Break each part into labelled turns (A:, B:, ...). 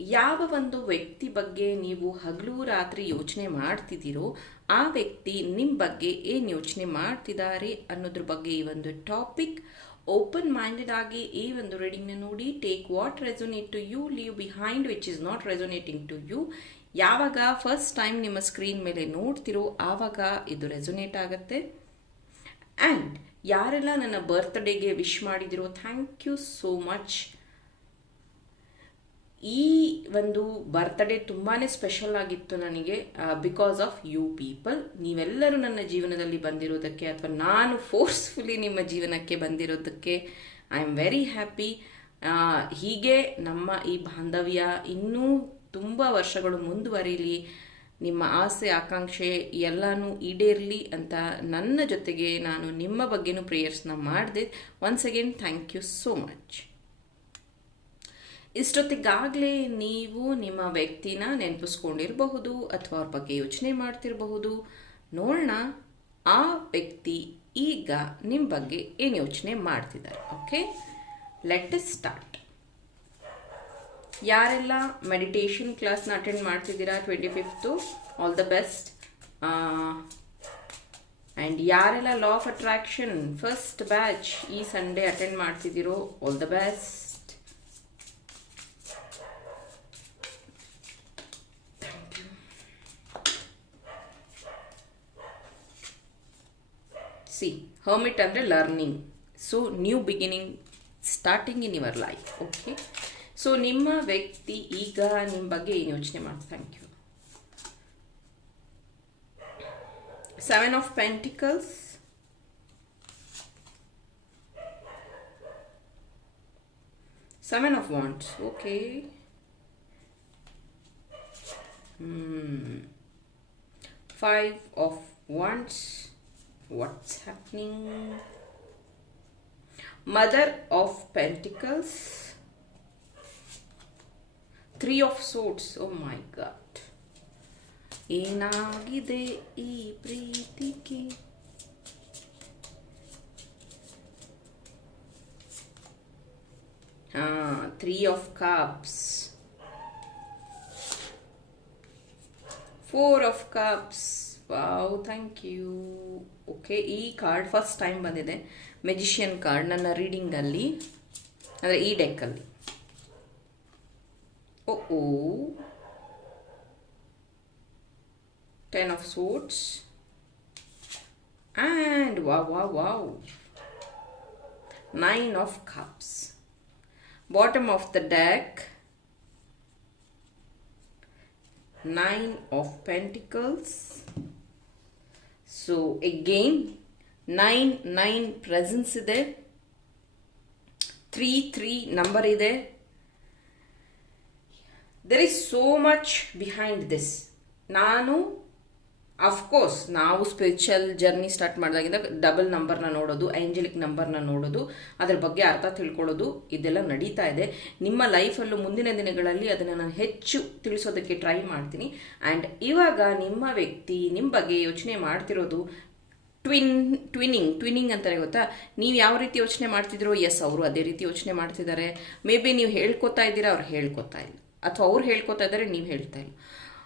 A: ಯಾವ ಒಂದು ವ್ಯಕ್ತಿ ಬಗ್ಗೆ ನೀವು ಹಗಲು ರಾತ್ರಿ ಯೋಚನೆ ಮಾಡ್ತಿದ್ದೀರೋ, ಆ ವ್ಯಕ್ತಿ ನಿಮ್ಮ ಬಗ್ಗೆ ಏನು ಯೋಚನೆ ಮಾಡ್ತಿದ್ದಾರೆ ಅನ್ನೋದ್ರ ಬಗ್ಗೆ ಈ ಒಂದು ಟಾಪಿಕ್ ಓಪನ್ ಮೈಂಡೆಡ್ ಆಗಿ ಈ ಒಂದು ರೀಡಿಂಗ್ನ ನೋಡಿ take what resonate to you leave behind which is not resonating to you ಯಾವಾಗ ಫಸ್ಟ್ ಟೈಮ್ ನಿಮ್ಮ ಸ್ಕ್ರೀನ್ ಮೇಲೆ ನೋಡ್ತಿರೋ, ಆವಾಗ ಇದು ರೆಸೊನೇಟ್ ಆಗುತ್ತೆ. ಆ್ಯಂಡ್ ಯಾರೆಲ್ಲ ನನ್ನ ಬರ್ತ್ಡೇಗೆ ವಿಶ್ ಮಾಡಿದಿರೋ ಥ್ಯಾಂಕ್ ಯು ಸೋ ಮಚ್ ಈ ಒಂದು ಬರ್ತ್ಡೇ ತುಂಬಾ ಸ್ಪೆಷಲ್ ಆಗಿತ್ತು ನನಗೆ ಬಿಕಾಸ್ ಆಫ್ ಯು ಪೀಪಲ್ ನೀವೆಲ್ಲರೂ ನನ್ನ ಜೀವನದಲ್ಲಿ ಬಂದಿರೋದಕ್ಕೆ ಅಥವಾ ನಾನು ಫೋರ್ಸ್ಫುಲಿ ನಿಮ್ಮ ಜೀವನಕ್ಕೆ ಬಂದಿರೋದಕ್ಕೆ ಐ ಆಮ್ ವೆರಿ ಹ್ಯಾಪಿ ಹೀಗೆ ನಮ್ಮ ಈ ಬಾಂಧವ್ಯ ಇನ್ನೂ ತುಂಬ ವರ್ಷಗಳು ಮುಂದುವರಿಲಿ. ನಿಮ್ಮ ಆಸೆ, ಆಕಾಂಕ್ಷೆ ಎಲ್ಲನೂ ಈಡೇರಲಿ ಅಂತ ನನ್ನ ಜೊತೆಗೆ ನಾನು ನಿಮ್ಮ ಬಗ್ಗೆನೂ ಪ್ರೇಯರ್ಸ್ನ ಮಾಡಿದೆ. Once again thank you so much ಇಷ್ಟೊತ್ತಿಗಾಗಲೇ ನೀವು ನಿಮ್ಮ ವ್ಯಕ್ತಿನ ನೆನಪಿಸ್ಕೊಂಡಿರಬಹುದು ಅಥವಾ ಅವ್ರ ಬಗ್ಗೆ ಯೋಚನೆ ಮಾಡ್ತಿರಬಹುದು. ನೋಡೋಣ, ಆ ವ್ಯಕ್ತಿ ಈಗ ನಿಮ್ಮ ಬಗ್ಗೆ ಏನು ಯೋಚನೆ ಮಾಡ್ತಿದ್ದಾರೆ, ಓಕೆ? ಲೆಟ್ ಇಸ್ ಸ್ಟಾರ್ಟ್ ಯಾರೆಲ್ಲ ಮೆಡಿಟೇಷನ್ ಕ್ಲಾಸ್ನ ಅಟೆಂಡ್ ಮಾಡ್ತಿದ್ದೀರಾ? Twenty fifth all the best and ಯಾರೆಲ್ಲ law of attraction first batch ಈ Sunday attend ಮಾಡ್ತಿದ್ದೀರೋ all the best see hermit ಅಂದರೆ learning so new beginning starting in your life okay so ನಿಮ್ಮ ವ್ಯಕ್ತಿ ಈಗ ನಿಮ್ಮ ಬಗ್ಗೆ ಏನು ಯೋಚನೆ ಮಾಡಿ thank you seven of pentacles seven of wands okay five of wands what's happening mother of pentacles three of swords oh my god ಏನಾಗಿದೆ ಈ ಪ್ರೀತಿಗೆ ಹಾ three of cups four of cups wow thank you okay ಈ card first time ಬಂದಿದೆ. Magician card ನನ್ನ ರೀಡಿಂಗಲ್ಲಿ ಅಂದರೆ ಈ ಡೆಕ್ಕಲ್ಲಿ ಓ ಓ ten of suits and wow wow wow nine of cups bottom of the deck nine of pentacles. So, again nine nine presence ಇದೆ three three number ಇದೆ there is so much behind this ನಾನು of course ನಾವು spiritual journey start ಮಾಡಿದಾಗಿಂದ double ನಂಬರ್ನ ನೋಡೋದು Angelique ನಂಬರ್ನ ನೋಡೋದು, ಅದ್ರ ಬಗ್ಗೆ ಅರ್ಥ ತಿಳ್ಕೊಳ್ಳೋದು, ಇದೆಲ್ಲ ನಡೀತಾ ಇದೆ. ನಿಮ್ಮ ಲೈಫಲ್ಲೂ ಮುಂದಿನ ದಿನಗಳಲ್ಲಿ ಅದನ್ನು ನಾನು ಹೆಚ್ಚು ತಿಳಿಸೋದಕ್ಕೆ ಟ್ರೈ ಮಾಡ್ತೀನಿ. ಆ್ಯಂಡ್ ಇವಾಗ ನಿಮ್ಮ ವ್ಯಕ್ತಿ, ನಿಮ್ಮ ಬಗ್ಗೆ ಯೋಚನೆ ಮಾಡ್ತಿರೋದು ಟ್ವಿನ್ ಟ್ವಿನಿಂಗ್ ಟ್ವಿನಿಂಗ್ ಅಂತಾರೆ ಗೊತ್ತಾ? ನೀವು ಯಾವ ರೀತಿ ಯೋಚನೆ ಮಾಡ್ತಿದ್ರೋ ಎಸ್ ಅವರು ಅದೇ ರೀತಿ ಯೋಚನೆ ಮಾಡ್ತಿದ್ದಾರೆ. ಮೇ ಬಿ ನೀವು ಹೇಳ್ಕೊತಾ ಇದ್ದೀರಾ, ಅವ್ರು ಹೇಳ್ಕೊತಾ ಇಲ್ಲ. ಅಥವಾ ಅವ್ರು ಹೇಳ್ಕೊತಾ ಇದ್ದಾರೆ, ನೀವು ಹೇಳ್ತಾ ಇಲ್ಲ.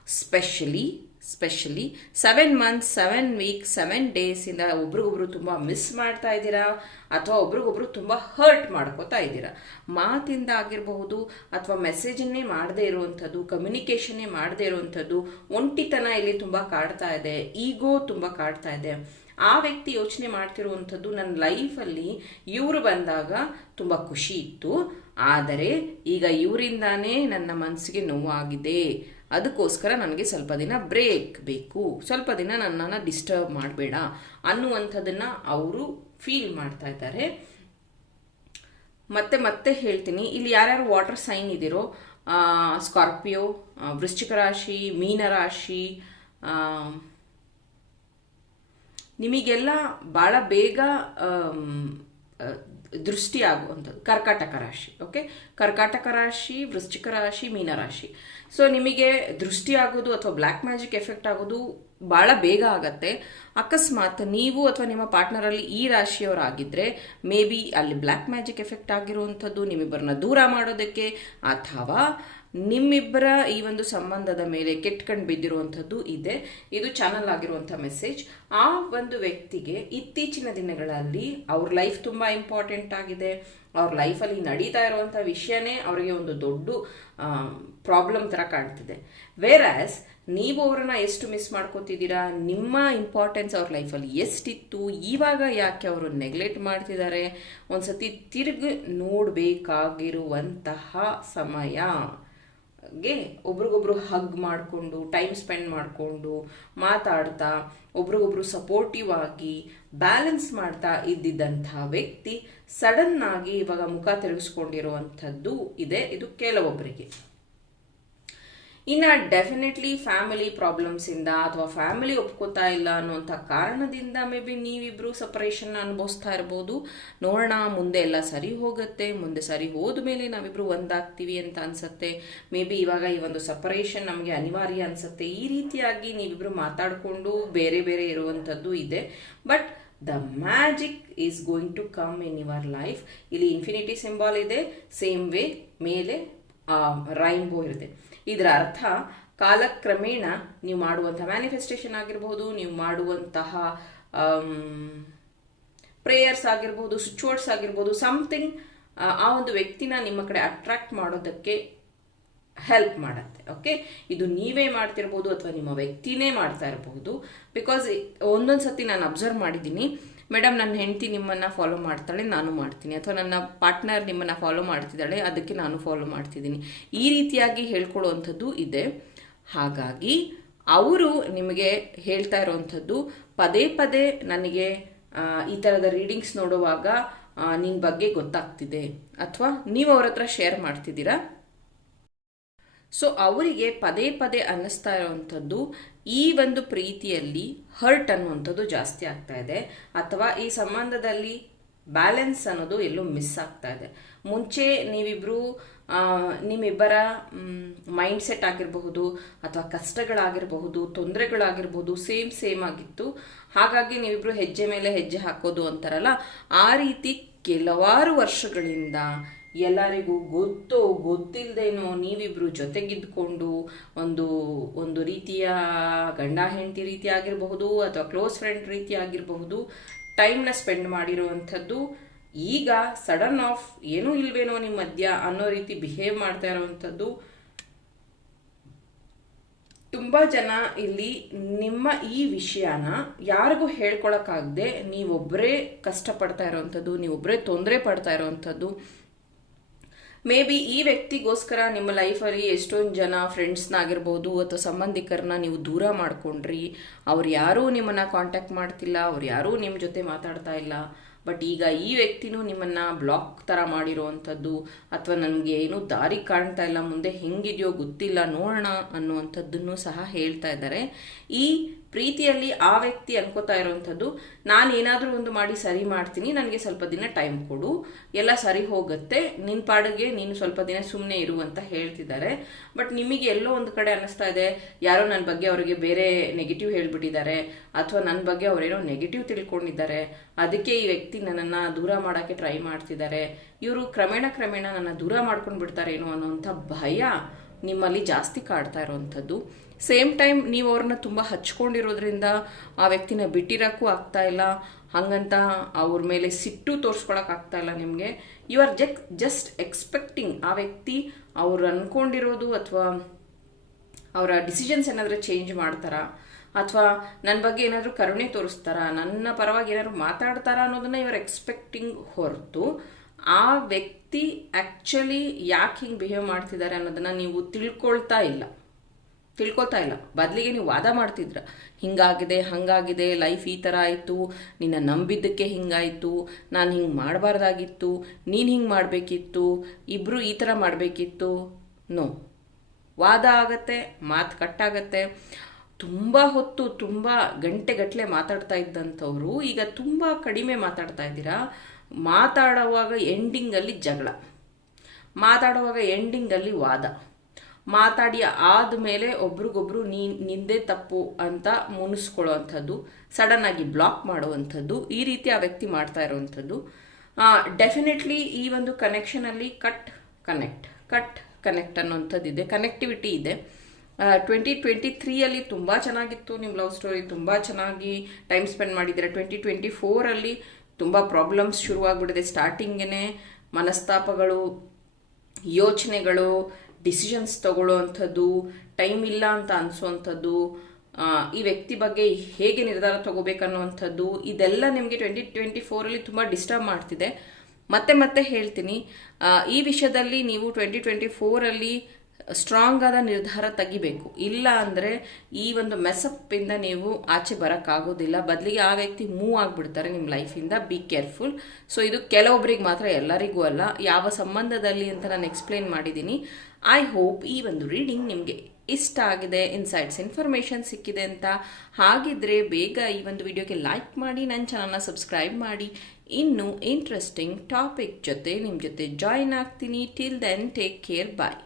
A: Specially specially seven months seven week seven ಡೇಸಿಂದ ಒಬ್ರಿಗೊಬ್ರು ತುಂಬ ಮಿಸ್ ಮಾಡ್ತಾ ಇದ್ದೀರಾ? ಅಥವಾ ಒಬ್ರಿಗೊಬ್ರು ತುಂಬ ಹರ್ಟ್ ಮಾಡ್ಕೋತಾ ಇದ್ದೀರಾ? ಮಾತಿಂದ ಆಗಿರಬಹುದು ಅಥವಾ ಮೆಸೇಜನ್ನೇ ಮಾಡದೇ ಇರುವಂಥದ್ದು ಕಮ್ಯುನಿಕೇಷನ್ನೇ ಮಾಡದೇ ಇರುವಂಥದ್ದು, ಒಂಟಿತನ ಇಲ್ಲಿ ತುಂಬ ಕಾಡ್ತಾ ಇದೆ ಈಗೋ ತುಂಬ ಕಾಡ್ತಾ ಇದೆ. ಆ ವ್ಯಕ್ತಿ ಯೋಚನೆ ಮಾಡ್ತಿರುವಂಥದ್ದು ನನ್ನ ಲೈಫಲ್ಲಿ ಇವರು ಬಂದಾಗ ತುಂಬ ಖುಷಿ ಇತ್ತು. ಆದರೆ ಈಗ ಇವರಿಂದಾನೇ ನನ್ನ ಮನಸ್ಸಿಗೆ ನೋವಾಗಿದೆ. ಅದಕ್ಕೋಸ್ಕರ ನನಗೆ ಸ್ವಲ್ಪ ದಿನ ಬ್ರೇಕ್ ಬೇಕು. ಸ್ವಲ್ಪ ದಿನ ನನ್ನನ್ನು ಡಿಸ್ಟರ್ಬ್ ಮಾಡಬೇಡ ಅನ್ನುವಂಥದ್ದನ್ನು ಅವರು ಫೀಲ್ ಮಾಡ್ತಾ ಇದ್ದಾರೆ. ಮತ್ತೆ ಮತ್ತೆ ಹೇಳ್ತೀನಿ, ಇಲ್ಲಿ ಯಾರ್ಯಾರು ವಾಟರ್ ಸೈನ್ ಇದ್ದೀರೋ ಸ್ಕಾರ್ಪಿಯೋ ವೃಶ್ಚಿಕ ರಾಶಿ, ಮೀನ ರಾಶಿ ನಿಮಗೆಲ್ಲ ಭಾಳ ಬೇಗ ದೃಷ್ಟಿ ಆಗುವಂಥದ್ದು ಕರ್ಕಾಟಕ ರಾಶಿ ಓಕೆ ಕರ್ಕಾಟಕ ರಾಶಿ, ವೃಶ್ಚಿಕ ರಾಶಿ ಮೀನರಾಶಿ ಸೊ ನಿಮಗೆ ದೃಷ್ಟಿ ಆಗೋದು ಅಥವಾ ಬ್ಲ್ಯಾಕ್ ಮ್ಯಾಜಿಕ್ ಎಫೆಕ್ಟ್ ಆಗೋದು ಭಾಳ ಬೇಗ ಆಗತ್ತೆ. ಅಕಸ್ಮಾತ್ ನೀವು ಅಥವಾ ನಿಮ್ಮ ಪಾರ್ಟ್ನರಲ್ಲಿ ಈ ರಾಶಿಯವರಾಗಿದ್ದರೆ ಮೇ ಬಿ ಅಲ್ಲಿ ಬ್ಲ್ಯಾಕ್ ಮ್ಯಾಜಿಕ್ ಎಫೆಕ್ಟ್ ಆಗಿರುವಂಥದ್ದು, ನಿಮ್ಮಿಬ್ಬರನ್ನ ದೂರ ಮಾಡೋದಕ್ಕೆ, ಅಥವಾ ನಿಮ್ಮಿಬ್ಬರ ಈ ಒಂದು ಸಂಬಂಧದ ಮೇಲೆ ಕೆಟ್ಕಂಡು ಬಿದ್ದಿರುವಂಥದ್ದು ಇದೆ. ಇದು ಚಾನಲ್ ಆಗಿರುವಂಥ ಮೆಸೇಜ್ ಆ ಒಂದು ವ್ಯಕ್ತಿಗೆ ಇತ್ತೀಚಿನ ದಿನಗಳಲ್ಲಿ ಅವ್ರ ಲೈಫ್ ತುಂಬ ಇಂಪಾರ್ಟೆಂಟ್ ಆಗಿದೆ. ಅವ್ರ ಲೈಫಲ್ಲಿ ನಡೀತಾ ಇರುವಂಥ ವಿಷಯನೇ ಅವರಿಗೆ ಒಂದು ದೊಡ್ಡ ಪ್ರಾಬ್ಲಮ್ ಥರ ಕಾಣ್ತಿದೆ. ವೇರಾಸ್ ನೀವು ಅವರನ್ನ ಎಷ್ಟು ಮಿಸ್ ಮಾಡ್ಕೋತಿದ್ದೀರಾ? ನಿಮ್ಮ ಇಂಪಾರ್ಟೆನ್ಸ್ ಅವ್ರ ಲೈಫಲ್ಲಿ ಎಷ್ಟಿತ್ತು? ಇವಾಗ ಯಾಕೆ ಅವರು ನೆಗ್ಲೆಕ್ಟ್ ಮಾಡ್ತಿದ್ದಾರೆ? ಒಂದ್ಸತಿ ತಿರುಗಿ ನೋಡಬೇಕಾಗಿರುವಂತಹ ಸಮಯ. ಗೆ ಒಬ್ರಿಗೊಬ್ರು ಹಗ್ ಮಾಡಿಕೊಂಡು ಟೈಮ್ ಸ್ಪೆಂಡ್ ಮಾಡಿಕೊಂಡು, ಮಾತಾಡ್ತಾ, ಒಬ್ರಿಗೊಬ್ರು ಸಪೋರ್ಟಿವ್ ಆಗಿ ಬ್ಯಾಲೆನ್ಸ್ ಮಾಡ್ತಾ ಇದ್ದಿದ್ದಂಥ ವ್ಯಕ್ತಿ ಸಡನ್ ಆಗಿ ಇವಾಗ ಮುಖ ತಿರುಗಿಸ್ಕೊಂಡಿರುವಂಥದ್ದು ಇದೆ. ಇದು ಕೆಲವೊಬ್ಬರಿಗೆ ಇನ್ನು ಡೆಫಿನೆಟ್ಲಿ ಫ್ಯಾಮಿಲಿ ಪ್ರಾಬ್ಲಮ್ಸಿಂದ ಅಥವಾ ಫ್ಯಾಮಿಲಿ ಒಪ್ಕೋತಾ ಇಲ್ಲ ಅನ್ನುವಂಥ ಕಾರಣದಿಂದ ಮೇ ಬಿ ನೀವಿಬ್ರು ಸಪರೇಷನ್ ಅನುಭವಿಸ್ತಾ ಇರ್ಬೋದು. ನೋಡೋಣ, ಮುಂದೆ ಎಲ್ಲ ಸರಿ ಹೋಗುತ್ತೆ. ಮುಂದೆ ಸರಿ ಹೋದ ಮೇಲೆ ನಾವಿಬ್ರು ಒಂದಾಗ್ತೀವಿ ಅಂತ ಅನ್ಸುತ್ತೆ. ಮೇ ಬಿ ಇವಾಗ ಈ ಒಂದು ಸಪರೇಷನ್ ನಮಗೆ ಅನಿವಾರ್ಯ ಅನ್ಸುತ್ತೆ. ಈ ರೀತಿಯಾಗಿ ನೀವಿಬ್ರು ಮಾತಾಡಿಕೊಂಡು ಬೇರೆ ಬೇರೆ ಇರುವಂಥದ್ದು ಇದೆ. But the magic is going to come in your life ಇಲ್ಲಿ ಇನ್ಫಿನಿಟಿ ಸಿಂಬಾಲ್ ಇದೆ. ಸೇಮ್ ವೇ ಮೇಲೆ ರೈನ್ಬೋ ಇರುತ್ತೆ. ಇದರ ಅರ್ಥ ಕಾಲಕ್ರಮೇಣ ನೀವು ಮಾಡುವಂತಹ ಮ್ಯಾನಿಫೆಸ್ಟೇಷನ್ ಆಗಿರಬಹುದು ನೀವು ಮಾಡುವಂತಹ ಪ್ರೇಯರ್ಸ್ ಆಗಿರ್ಬೋದು ಸ್ವಿಚ್ ವರ್ಡ್ಸ್ ಆಗಿರ್ಬೋದು ಸಮಥಿಂಗ್ ಆ ಒಂದು ವ್ಯಕ್ತಿನ ನಿಮ್ಮ ಕಡೆ ಅಟ್ರಾಕ್ಟ್ ಮಾಡೋದಕ್ಕೆ ಹೆಲ್ಪ್ ಮಾಡುತ್ತೆ ಓಕೆ ಇದು ನೀವೇ ಮಾಡ್ತಿರ್ಬೋದು ಅಥವಾ ನಿಮ್ಮ ವ್ಯಕ್ತಿನೇ ಮಾಡ್ತಾ ಇರಬಹುದು ಬಿಕಾಸ್ ಒಂದೊಂದು ಸತಿ ನಾನು ಅಬ್ಸರ್ವ್ ಮಾಡಿದ್ದೀನಿ ಮೇಡಮ್, ನನ್ನ ಹೆಂಡತಿ ನಿಮ್ಮನ್ನು ಫಾಲೋ ಮಾಡ್ತಾಳೆ, ನಾನು ಮಾಡ್ತೀನಿ. ಅಥವಾ ನನ್ನ ಪಾರ್ಟ್ನರ್ ನಿಮ್ಮನ್ನು ಫಾಲೋ ಮಾಡ್ತಿದ್ದಾಳೆ, ಅದಕ್ಕೆ ನಾನು ಫಾಲೋ ಮಾಡ್ತಿದ್ದೀನಿ. ಈ ರೀತಿಯಾಗಿ ಹೇಳ್ಕೊಳ್ಳುವಂಥದ್ದು ಇದೆ. ಹಾಗಾಗಿ, ಅವರು ನಿಮಗೆ ಹೇಳ್ತಾ ಇರೋವಂಥದ್ದು, ಪದೇ ಪದೇ ನನಗೆ ಈ ಥರದ ರೀಡಿಂಗ್ಸ್ ನೋಡುವಾಗ ನಿನ್ನ ಬಗ್ಗೆ ಗೊತ್ತಾಗ್ತಿದೆ. ಅಥವಾ ನೀವು ಅವ್ರ ಹತ್ರ ಶೇರ್ ಮಾಡ್ತಿದ್ದೀರಾ? ಸೊ ಅವರಿಗೆ ಪದೇ ಪದೇ ಅನ್ನಿಸ್ತಾ ಇರೋವಂಥದ್ದು ಈ ಒಂದು ಪ್ರೀತಿಯಲ್ಲಿ ಹರ್ಟ್ ಅನ್ನುವಂಥದ್ದು ಜಾಸ್ತಿ ಆಗ್ತಾ ಇದೆ. ಅಥವಾ ಈ ಸಂಬಂಧದಲ್ಲಿ ಬ್ಯಾಲೆನ್ಸ್ ಅನ್ನೋದು ಎಲ್ಲೋ ಮಿಸ್ ಆಗ್ತಾ ಇದೆ. ಮುಂಚೆ ನೀವಿಬ್ರು ನಿಮ್ಮಿಬ್ಬರ ಮೈಂಡ್ ಸೆಟ್ ಆಗಿರಬಹುದು ಅಥವಾ ಕಷ್ಟಗಳಾಗಿರಬಹುದು, ತೊಂದರೆಗಳಾಗಿರ್ಬಹುದು ಸೇಮ್ ಸೇಮ್ ಆಗಿತ್ತು. ಹಾಗಾಗಿ ನೀವಿಬ್ರು ಹೆಜ್ಜೆ ಮೇಲೆ ಹೆಜ್ಜೆ ಹಾಕೋದು ಅಂತಾರಲ್ಲ, ಆ ರೀತಿ ಕೆಲವಾರು ವರ್ಷಗಳಿಂದ ಎಲ್ಲರಿಗೂ ಗೊತ್ತೋ ಗೊತ್ತಿಲ್ಲದೇನೋ ನೀವಿಬ್ರು ಜೊತೆಗಿದ್ದುಕೊಂಡು ಒಂದು ಒಂದು ರೀತಿಯ ಗಂಡ ಹೆಂಡತಿ ರೀತಿ ಆಗಿರಬಹುದು ಅಥವಾ ಕ್ಲೋಸ್ ಫ್ರೆಂಡ್ ರೀತಿ ಆಗಿರಬಹುದು ಟೈಮ್ನ ಸ್ಪೆಂಡ್ ಮಾಡಿರುವಂಥದ್ದು, ಈಗ ಸಡನ್ ಆಫ್ ಏನೂ ಇಲ್ವೇನೋ ನಿಮ್ಮ ಮಧ್ಯ ಅನ್ನೋ ರೀತಿ ಬಿಹೇವ್ ಮಾಡ್ತಾ ಇರುವಂಥದ್ದು, ತುಂಬ ಜನ ಇಲ್ಲಿ ನಿಮ್ಮ ಈ ವಿಷಯನ ಯಾರಿಗೂ ಹೇಳ್ಕೊಳಕ್ಕಾಗದೆ ನೀವೊಬ್ಬರೇ ಕಷ್ಟಪಡ್ತಾ ಇರೋವಂಥದ್ದು ನೀವೊಬ್ಬರೇ ತೊಂದರೆ ಪಡ್ತಾ ಇರೋವಂಥದ್ದು ಮೇ ಬಿ ಈ ವ್ಯಕ್ತಿಗೋಸ್ಕರ ನಿಮ್ಮ ಲೈಫಲ್ಲಿ ಎಷ್ಟೊಂದು ಜನ ಫ್ರೆಂಡ್ಸ್ನಾಗಿರ್ಬೋದು ಅಥವಾ ಸಂಬಂಧಿಕರನ್ನ ನೀವು ದೂರ ಮಾಡ್ಕೊಂಡ್ರಿ. ಅವ್ರು ಯಾರೂ ನಿಮ್ಮನ್ನು ಕಾಂಟ್ಯಾಕ್ಟ್ ಮಾಡ್ತಿಲ್ಲ, ಅವ್ರು ಯಾರೂ ನಿಮ್ಮ ಜೊತೆ ಮಾತಾಡ್ತಾ ಇಲ್ಲ. ಬಟ್ ಈಗ ಈ ವ್ಯಕ್ತಿನೂ ನಿಮ್ಮನ್ನು ಬ್ಲಾಕ್ ಥರ ಮಾಡಿರೋವಂಥದ್ದು ಅಥವಾ ನನಗೆ ಏನೂ ದಾರಿ ಕಾಣ್ತಾ ಇಲ್ಲ, ಮುಂದೆ ಹೆಂಗಿದೆಯೋ ಗೊತ್ತಿಲ್ಲ, ನೋಡೋಣ ಅನ್ನುವಂಥದ್ದನ್ನು ಸಹ ಹೇಳ್ತಾ ಇದ್ದಾರೆ. ಈ ಪ್ರೀತಿಯಲ್ಲಿ ಆ ವ್ಯಕ್ತಿ ಅನ್ಕೋತಾ ಇರೋವಂಥದ್ದು ನಾನು ಏನಾದರೂ ಒಂದು ಮಾಡಿ ಸರಿ ಮಾಡ್ತೀನಿ, ನನಗೆ ಸ್ವಲ್ಪ ದಿನ ಟೈಮ್ ಕೊಡು, ಎಲ್ಲ ಸರಿ ಹೋಗುತ್ತೆ ನಿನ್ನ ಪಾಡಿಗೆ ನೀನು ಸ್ವಲ್ಪ ದಿನ ಸುಮ್ಮನೆ ಇರು ಅಂತ ಹೇಳ್ತಿದ್ದಾರೆ. ಬಟ್ ನಿಮಗೆ ಎಲ್ಲೋ ಒಂದು ಕಡೆ ಅನ್ನಿಸ್ತಾ ಇದೆ, ಯಾರೋ ನನ್ನ ಬಗ್ಗೆ ಅವರಿಗೆ ಬೇರೆ ನೆಗೆಟಿವ್ ಹೇಳಿಬಿಟ್ಟಿದ್ದಾರೆ, ಅಥವಾ ನನ್ನ ಬಗ್ಗೆ ಅವರೇನೋ ನೆಗೆಟಿವ್ ತಿಳ್ಕೊಂಡಿದ್ದಾರೆ, ಅದಕ್ಕೆ ಈ ವ್ಯಕ್ತಿ ನನ್ನನ್ನು ದೂರ ಮಾಡೋಕ್ಕೆ ಟ್ರೈ ಮಾಡ್ತಿದ್ದಾರೆ, ಇವರು ಕ್ರಮೇಣ ಕ್ರಮೇಣ ನನ್ನ ದೂರ ಮಾಡ್ಕೊಂಡು ಬಿಡ್ತಾರೇನೋ ಅನ್ನೋಂಥ ಭಯ ನಿಮ್ಮಲ್ಲಿ ಜಾಸ್ತಿ ಕಾಡ್ತಾ ಇರೋವಂಥದ್ದು ಸೇಮ್ ಟೈಮ್ ನೀವು ಅವ್ರನ್ನ ತುಂಬ ಹಚ್ಕೊಂಡಿರೋದ್ರಿಂದ ಆ ವ್ಯಕ್ತಿನ ಬಿಟ್ಟಿರೋಕ್ಕೂ ಆಗ್ತಾ ಇಲ್ಲ. ಹಾಗಂತ ಅವ್ರ ಮೇಲೆ ಸಿಟ್ಟು ತೋರಿಸ್ಕೊಳಕ್ ಆಗ್ತಾ ಇಲ್ಲ ನಿಮಗೆ. ಯು ಆರ್ ಜಕ್ ಜಸ್ಟ್ ಎಕ್ಸ್ಪೆಕ್ಟಿಂಗ್ ಆ ವ್ಯಕ್ತಿ ಅವ್ರು ಅನ್ಕೊಂಡಿರೋದು ಅಥವಾ ಅವರ ಡಿಸಿಷನ್ಸ್ ಏನಾದರೂ ಚೇಂಜ್ ಮಾಡ್ತಾರಾ? ಅಥವಾ ನನ್ನ ಬಗ್ಗೆ ಏನಾದರೂ ಕರುಣೆ ತೋರಿಸ್ತಾರಾ? ನನ್ನ ಪರವಾಗಿ ಏನಾದರೂ ಮಾತಾಡ್ತಾರಾ ಅನ್ನೋದನ್ನ ಇವರು ಎಕ್ಸ್ಪೆಕ್ಟಿಂಗ್ ಹೊರತು ಆ ವ್ಯಕ್ತಿ ಆ್ಯಕ್ಚುಲಿ ಯಾಕೆ ಹಿಂಗೆ ಬಿಹೇವ್ ಮಾಡ್ತಿದ್ದಾರೆ ಅನ್ನೋದನ್ನ ನೀವು ತಿಳ್ಕೊಳ್ತಾ ಇಲ್ಲ. ತಿಳ್ಕೊತಾ ಇಲ್ಲ. ಬದಲಿಗೆ ನೀವು ವಾದ ಮಾಡ್ತಿದ್ರ. ಹಿಂಗಾಗಿದೆ, ಹಂಗಾಗಿದೆ ಲೈಫ್ ಈ ಥರ ಆಯಿತು, ನಿನ್ನ ನಂಬಿದ್ದಕ್ಕೆ ಹಿಂಗಾಯಿತು, ನಾನು ಹಿಂಗೆ ಮಾಡಬಾರ್ದಾಗಿತ್ತು, ನೀನು ಹಿಂಗೆ ಮಾಡಬೇಕಿತ್ತು ಇಬ್ಬರು ಈ ಥರ ಮಾಡಬೇಕಿತ್ತು. ನೋ ವಾದ ಆಗತ್ತೆ, ಮಾತು ಕಟ್ಟಾಗತ್ತೆ ತುಂಬ ಹೊತ್ತು, ತುಂಬ ಗಂಟೆಗಟ್ಟಲೆ ಮಾತಾಡ್ತಾ ಇದ್ದಂಥವ್ರು ಈಗ ತುಂಬ ಕಡಿಮೆ ಮಾತಾಡ್ತಾ ಇದ್ದೀರಾ. ಮಾತಾಡುವಾಗ ಎಂಡಿಂಗಲ್ಲಿ ಜಗಳ. ಮಾತಾಡುವಾಗ ಎಂಡಿಂಗಲ್ಲಿ ವಾದ. ಮಾತಾಡಿ ಆದಮೇಲೆ ಒಬ್ರಿಗೊಬ್ರು ನೀ, ನಿಂದೆ ತಪ್ಪು ಅಂತ ಮುನಿಸ್ಕೊಳ್ಳೋ ಅಂಥದ್ದು ಸಡನ್ ಆಗಿ ಬ್ಲಾಕ್ ಮಾಡುವಂಥದ್ದು, ಈ ರೀತಿ ಆ ವ್ಯಕ್ತಿ ಮಾಡ್ತಾ ಇರುವಂಥದ್ದು. ಡೆಫಿನೆಟ್ಲಿ ಈ ಒಂದು ಕನೆಕ್ಷನಲ್ಲಿ ಕಟ್ ಕನೆಕ್ಟ್ ಕಟ್ ಕನೆಕ್ಟ್ ಅನ್ನೋಂಥದ್ದು ಇದೆ ಕನೆಕ್ಟಿವಿಟಿ ಇದೆ. ಟ್ವೆಂಟಿ ಟ್ವೆಂಟಿ ತ್ರೀಯಲ್ಲಿ ತುಂಬ ಚೆನ್ನಾಗಿತ್ತು ನಿಮ್ಮ ಲವ್ ಸ್ಟೋರಿ ತುಂಬ ಚೆನ್ನಾಗಿ ಟೈಮ್ ಸ್ಪೆಂಡ್ ಮಾಡಿದ್ದೀರಾ. ಟ್ವೆಂಟಿ ಟ್ವೆಂಟಿ ಫೋರಲ್ಲಿ ತುಂಬ ಪ್ರಾಬ್ಲಮ್ಸ್ ಶುರುವಾಗ್ಬಿಟ್ಟಿದೆ. ಸ್ಟಾರ್ಟಿಂಗೇ ಮನಸ್ತಾಪಗಳು, ಯೋಚನೆಗಳು ಡಿಸಿಷನ್ಸ್ ತಗೊಳ್ಳೋ ಅಂಥದ್ದು ಟೈಮ್ ಇಲ್ಲ ಅಂತ ಅನಿಸೋವಂಥದ್ದು ಈ ವ್ಯಕ್ತಿ ಬಗ್ಗೆ ಹೇಗೆ ನಿರ್ಧಾರ ತಗೋಬೇಕನ್ನುವಂಥದ್ದು, ಇದೆಲ್ಲ ನಿಮಗೆ ಟ್ವೆಂಟಿ ಟ್ವೆಂಟಿ ಫೋರಲ್ಲಿ ತುಂಬ ಡಿಸ್ಟರ್ಬ್ ಮಾಡ್ತಿದೆ. ಮತ್ತೆ ಮತ್ತೆ ಹೇಳ್ತೀನಿ ಈ ವಿಷಯದಲ್ಲಿ ನೀವು ಟ್ವೆಂಟಿ ಟ್ವೆಂಟಿ ಫೋರಲ್ಲಿ ಸ್ಟ್ರಾಂಗ್ ಆದ ನಿರ್ಧಾರ ತೆಗಿಬೇಕು. ಇಲ್ಲ ಅಂದರೆ ಈ ಒಂದು ಮೆಸಪ್ಪಿಂದ ನೀವು ಆಚೆ ಬರೋಕ್ಕಾಗೋದಿಲ್ಲ. ಬದಲಿಗೆ ಆ ವ್ಯಕ್ತಿ ಮೂವ್ ಆಗಿಬಿಡ್ತಾರೆ ನಿಮ್ಮ ಲೈಫಿಂದ ಬಿ ಕೇರ್ಫುಲ್ ಸೊ ಇದು ಕೆಲವೊಬ್ರಿಗೆ ಮಾತ್ರ ಎಲ್ಲರಿಗೂ ಅಲ್ಲ, ಯಾವ ಸಂಬಂಧದಲ್ಲಿ ಅಂತ ನಾನು ಎಕ್ಸ್ಪ್ಲೇನ್ ಮಾಡಿದ್ದೀನಿ. ಐ ಹೋಪ್ ಈ ಒಂದು ರೀಡಿಂಗ್ ನಿಮಗೆ ಇಷ್ಟ ಆಗಿದೆ ಇನ್ಸೈಟ್ಸ್ ಇನ್ಫಾರ್ಮೇಷನ್ ಸಿಕ್ಕಿದೆ ಅಂತ. ಹಾಗಿದ್ರೆ ಬೇಗ ಈ ಒಂದು ವಿಡಿಯೋಗೆ ಲೈಕ್ ಮಾಡಿ ನನ್ನ ಚಾನಲ್ನ ಸಬ್ಸ್ಕ್ರೈಬ್ ಮಾಡಿ. ಇನ್ನು ಇಂಟ್ರೆಸ್ಟಿಂಗ್ ಟಾಪಿಕ್ ಜೊತೆ ನಿಮ್ಮ ಜೊತೆ ಜಾಯಿನ್ ಆಗ್ತೀನಿ. Till then take care bye